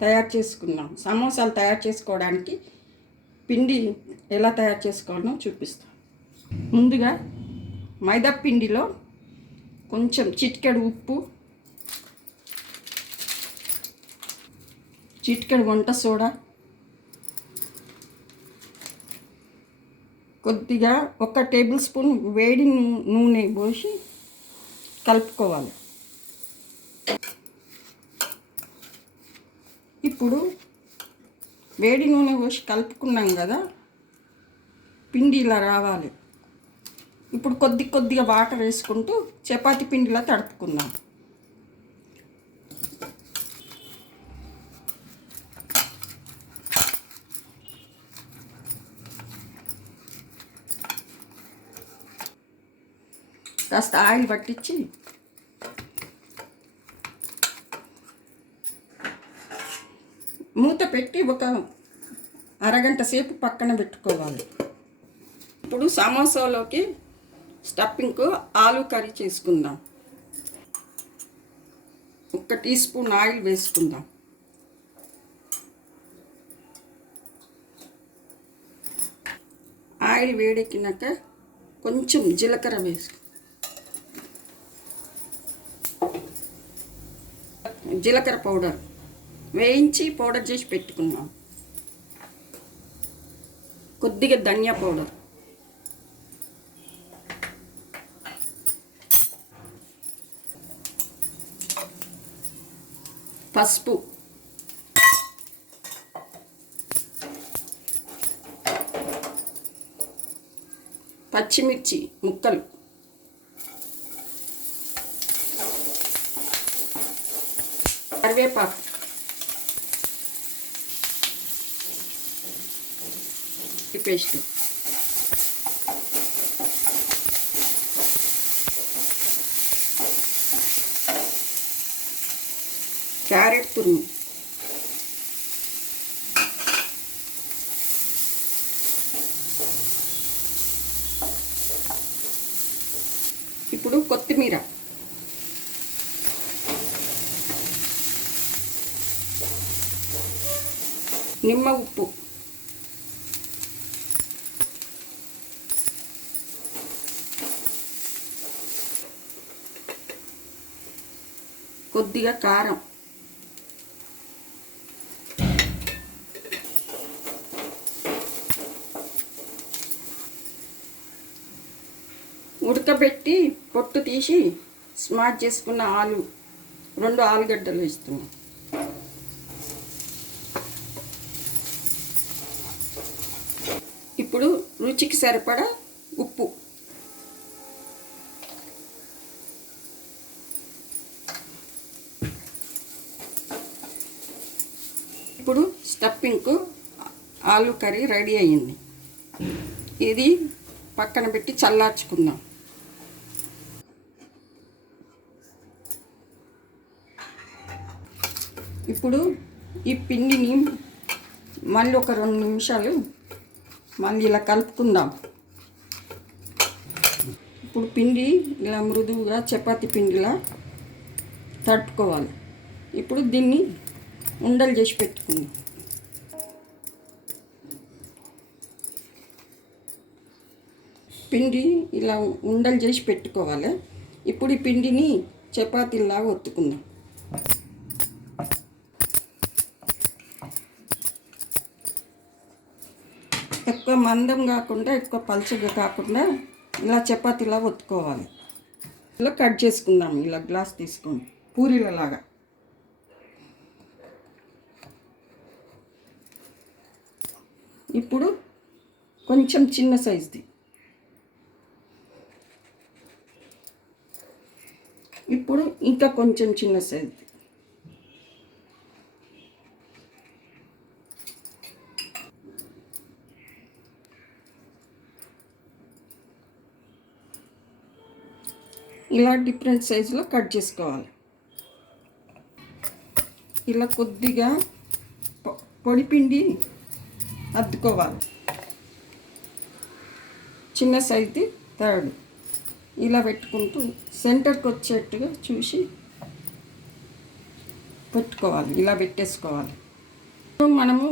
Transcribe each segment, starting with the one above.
తయారు చేసుకుందాం. సమోసాలు తయారు చేసుకోవడానికి పిండి ఎలా తయారు చేసుకోవాలో చూపిస్తాం. ముందుగా మైదా పిండిలో కొంచెం చిటికెడు ఉప్పు, చిటికెడు వంట సోడా, కొద్దిగా 1 టేబుల్ స్పూన్ వేడి నూనె పోసి కలుపుకోవాలి. ఇప్పుడు వేడి నూనె పోసి కలుపుకున్నాం కదా, పిండి ఇలా రావాలి. ఇప్పుడు కొద్దిగా వాటర్ వేసుకుంటూ చపాతీ పిండిలా తడుపుకుందాం. కాస్త ఆయిల్ పట్టించి మూత పెట్టి ఒక అరగంట సేపు పక్కన పెట్టుకోవాలి. ఇప్పుడు సమోసాలోకి స్టఫింగ్కు ఆలు కర్రీ చేసుకుందాం. 1 టీ స్పూన్ ఆయిల్ వేసుకుందాం. ఆయిల్ వేడెక్కినాక కొంచెం జీలకర్ర జీలకర్ర పౌడర్ వేయించి పౌడర్ చేసి పెట్టుకున్నాం. కొద్దిగా ధనియా పౌడర్, పసుపు, పచ్చిమిర్చి ముక్కలు, కరివేపాకు, పేస్ట్, క్యారెట్ తురుము, ఇప్పుడు కొత్తిమీర, నిమ్మ ఉప్పు, కొద్దిగా కారం, ఉడకబెట్టి పొట్టు తీసి స్మాష్ చేసుకున్న 2 ఆలుగడ్డలు వేస్తున్నాం. ఇప్పుడు రుచికి సరిపడా ఉప్పు, ఇప్పుడు స్టఫింగ్కు ఆలు కర్రీ రెడీ అయ్యింది. ఇది పక్కన పెట్టి చల్లార్చుకుందాం. ఇప్పుడు ఈ పిండిని మళ్ళీ ఒక 2 నిమిషాలు మళ్ళీ ఇలా కలుపుకుందాం. ఇప్పుడు పిండి ఇలా మృదువుగా చపాతీ పిండిలా తడుపుకోవాలి. ఇప్పుడు దీన్ని ఉండలు చేసి పెట్టుకుందాం. పిండి ఇలా ఉండలు చేసి పెట్టుకోవాలి. ఇప్పుడు ఈ పిండిని చపాతీలాగా ఒత్తుకుందాం. ఎక్కువ మందం కాకుండా ఎక్కువ పలుచగా కాకుండా ఇలా చపాతీలా ఒత్తుకోవాలి. ఇలా కట్ చేసుకుందాం. ఇలా గ్లాస్ తీసుకొని పూరీలలాగా. ఇప్పుడు కొంచెం చిన్న సైజుది, ఇప్పుడు ఇంకా కొంచెం చిన్న సైజుది, ఇలా డిఫరెంట్ సైజులో కట్ చేసుకోవాలి. ఇలా కొద్దిగా పొడిపిండి అద్దుకోవాలి. చిన్న సైజుది థర్డ్ ఇలా పెట్టుకుంటూ సెంటర్కి వచ్చేట్టుగా చూసి పెట్టుకోవాలి. ఇలా పెట్టేసుకోవాలి. మనము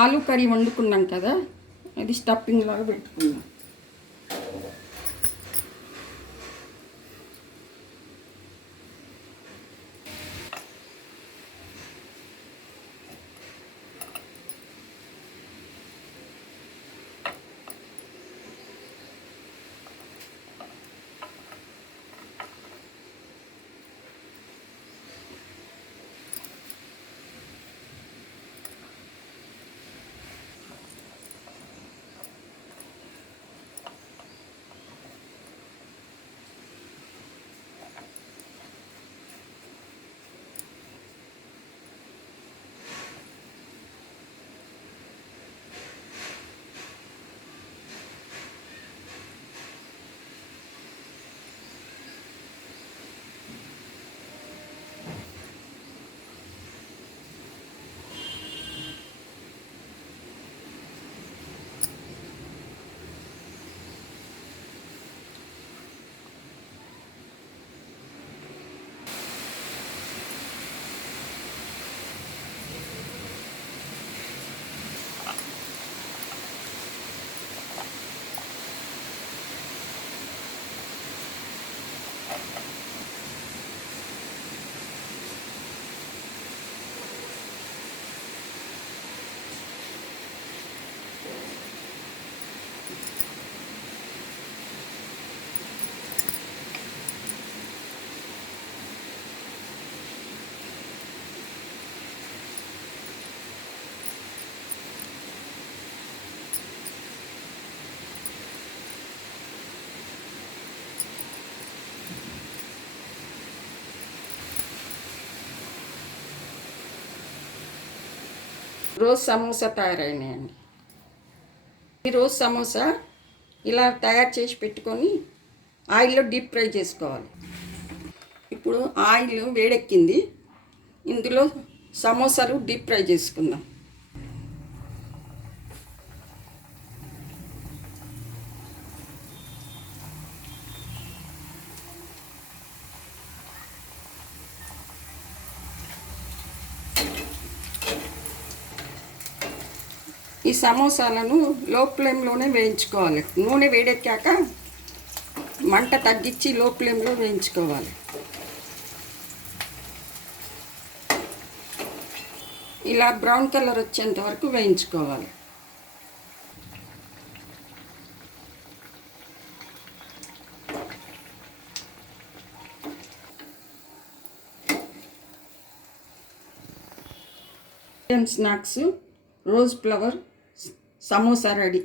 ఆలు కర్రీ వండుకున్నాం కదా, అది స్టఫింగ్ లాగా పెట్టుకున్నాం. రోజు సమోసా తయారైనాయండి. ఈరోజు సమోసా ఇలా తయారు చేసి పెట్టుకొని ఆయిల్లో డీప్ ఫ్రై చేసుకోవాలి. ఇప్పుడు ఆయిల్ వేడెక్కింది, ఇందులో సమోసాలు డీప్ ఫ్రై చేసుకుందాం. ఈ సమోసాలను లో ఫ్లేమ్లోనే వేయించుకోవాలి. నూనె వేడెక్కాక మంట తగ్గించి లో ఫ్లేమ్లో వేయించుకోవాలి. ఇలా బ్రౌన్ కలర్ వచ్చేంత వరకు వేయించుకోవాలి. Snacks rose flower samosa ready.